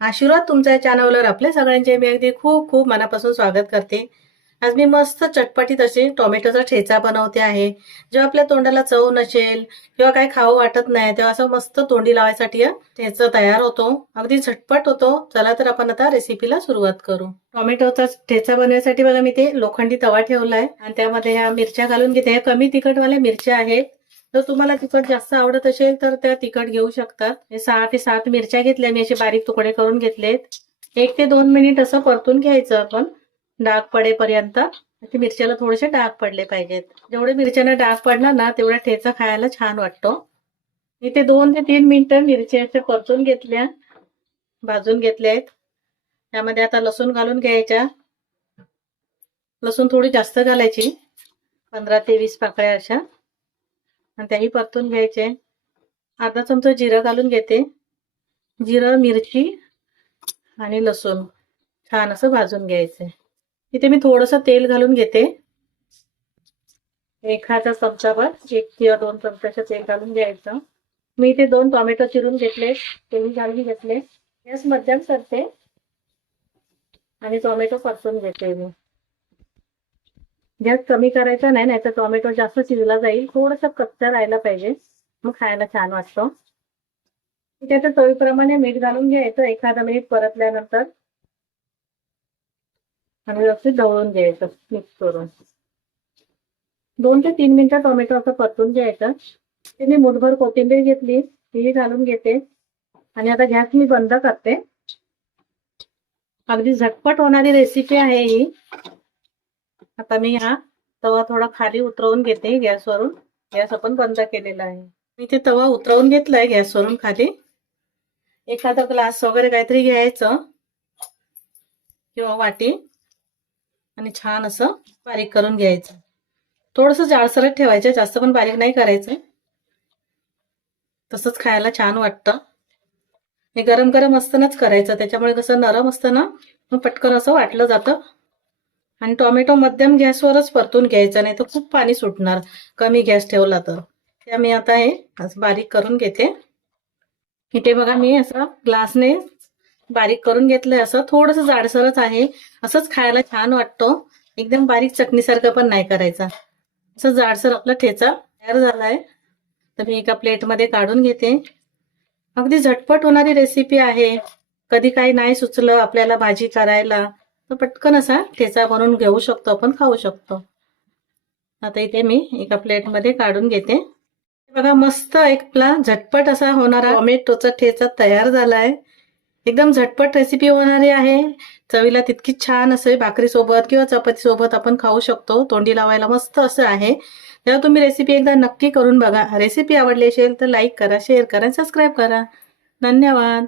आशीर्वाद तुमच्या चॅनलवर आपल्या सगळ्यांचे. मी अगदी खूप खूप मनापासून स्वागत करते. आज मी मस्त चटपटीत असे टोमॅटोचा ठेचा बनवते आहे. जेव्हा आपल्या तोंडाला चव नसेल किंवा काही खाऊ वाटत नाही तेव्हा असं मस्त तोंडी लावायसाठी ठेचा तयार होतो. अगदी झटपट होतो. चला तर आपण आता रेसिपीला सुरुवात करू. टोमॅटोचा ठेचा बनवण्यासाठी बघा मी ते लोखंडी तवा ठेवला आहे आणि त्यामध्ये ह्या मिरच्या घालून घेते. कमी तिखटवाल्या मिरच्या आहेत. जर तुम्हाला तिखट जास्त आवडत असेल तर त्या तिखट घेऊ शकतात. हे सहा ते सात मिरच्या घेतल्या मी असे बारीक तुकडे करून घेतलेत. एक ते दोन मिनिट असं परतून घ्यायचं आपण डाग पडेपर्यंत. ते मिरच्याला थोडेसे डाग पडले पाहिजेत. जेवढे मिरच्यांना डाग पडला ना तेवढा ठेचा खायला छान वाटतो. इथे दोन ते तीन मिनिटं मिरच्या परतून घेतल्या भाजून घेतल्या आहेत त्यामध्ये आता लसूण घालून घ्यायच्या लसूण थोडी जास्त घालायची. पंधरा ते वीस पाकळ्या अशा. आणि त्याही परतून घ्यायचे. अर्धा चमचा जिरं घालून घेते. जिरं मिरची आणि लसूण. छान असं भाजून घ्यायचे. इथे मी थोडंसं तेल घालून घेते. एखाद्या चमचावर एक किंवा दोन चमच्याचं तेल घालून घ्यायचं. मी इथे दोन टोमॅटो चिरून घेतले. तेल घालून घेतले. गॅस मध्यम करते. आणि टोमॅटो परतून घेते मी. गॅस कमी करायचा नाही नाही तर टोमॅटो जास्त शिजला जाईल. थोडंसं कच्चा राहायला पाहिजे. मग खायला छान वाटतं. इथे तर चवीप्रमाणे मीठ घालून घ्यायचं. एखादा मिनिट परतल्यानंतर आणि व्यवस्थित दळून घ्यायचं. मिक्स करून. दोन ते तीन मिनिटं टोमॅटो असं परतून घ्यायचं. ते मी मुठभर कोथिंबीर घेतली. तीही घालून घेते. आणि आता गॅस मी बंद करते. अगदी झटपट होणारी रेसिपी आहे ही. आता मी हा तवा थोडा खाली उतरवून घेते गॅसवरून गॅस आपण बंद केलेला आहे. मी ते तवा उतरवून घेतलाय गॅसवरून खाली. एखादा ग्लास वगैरे काहीतरी घ्यायचं. किंवा वाटी. आणि छान असं बारीक करून घ्यायचं. थोडंसं जाडसरट ठेवायचं. जास्त पण बारीक नाही करायचं. तसंच खायला छान वाटतं. हे गरम गरम असतानाच करायचं. त्याच्यामुळे कसं नरम असतं ना मग पटकन असं वाटलं जातं. आणि टोमॅटो मध्यम गॅसवरच परतून घ्यायचा नाही तर खूप पाणी सुटणार. कमी गॅस ठेवला तर. त्या मी आता हे असं बारीक करून घेते. इथे बघा मी असं ग्लासने बारीक करून घेतलंय असं. थोडंसं जाडसरच आहे. असंच खायला छान वाटतो. एकदम बारीक चटणीसारखं पण नाही करायचा. असं जाडसर आपला ठेचा तयार झालाय. तर मी एका प्लेटमध्ये काढून घेते. अगदी झटपट होणारी रेसिपी आहे. कधी काही नाही सुचलं आपल्याला भाजी करायला. तर पटकन असा ठेचा बनवून घेऊ शकतो आपण खाऊ शकतो. आता इथे मी एका प्लेटमध्ये काढून घेते. बघा मस्त एक आपला झटपट असा होणारा टोमॅटोचा ठेचा तयार झालाय. एकदम झटपट रेसिपी होणारी आहे. चवीला तितकी छान असे भाकरीसोबत किंवा चपातीसोबत आपण खाऊ शकतो. तोंडी लावायला मस्त असं आहे. तेव्हा तुम्ही रेसिपी एकदा नक्की करून बघा. रेसिपी आवडली असेल तर लाईक करा शेअर करा सबस्क्राईब करा. धन्यवाद.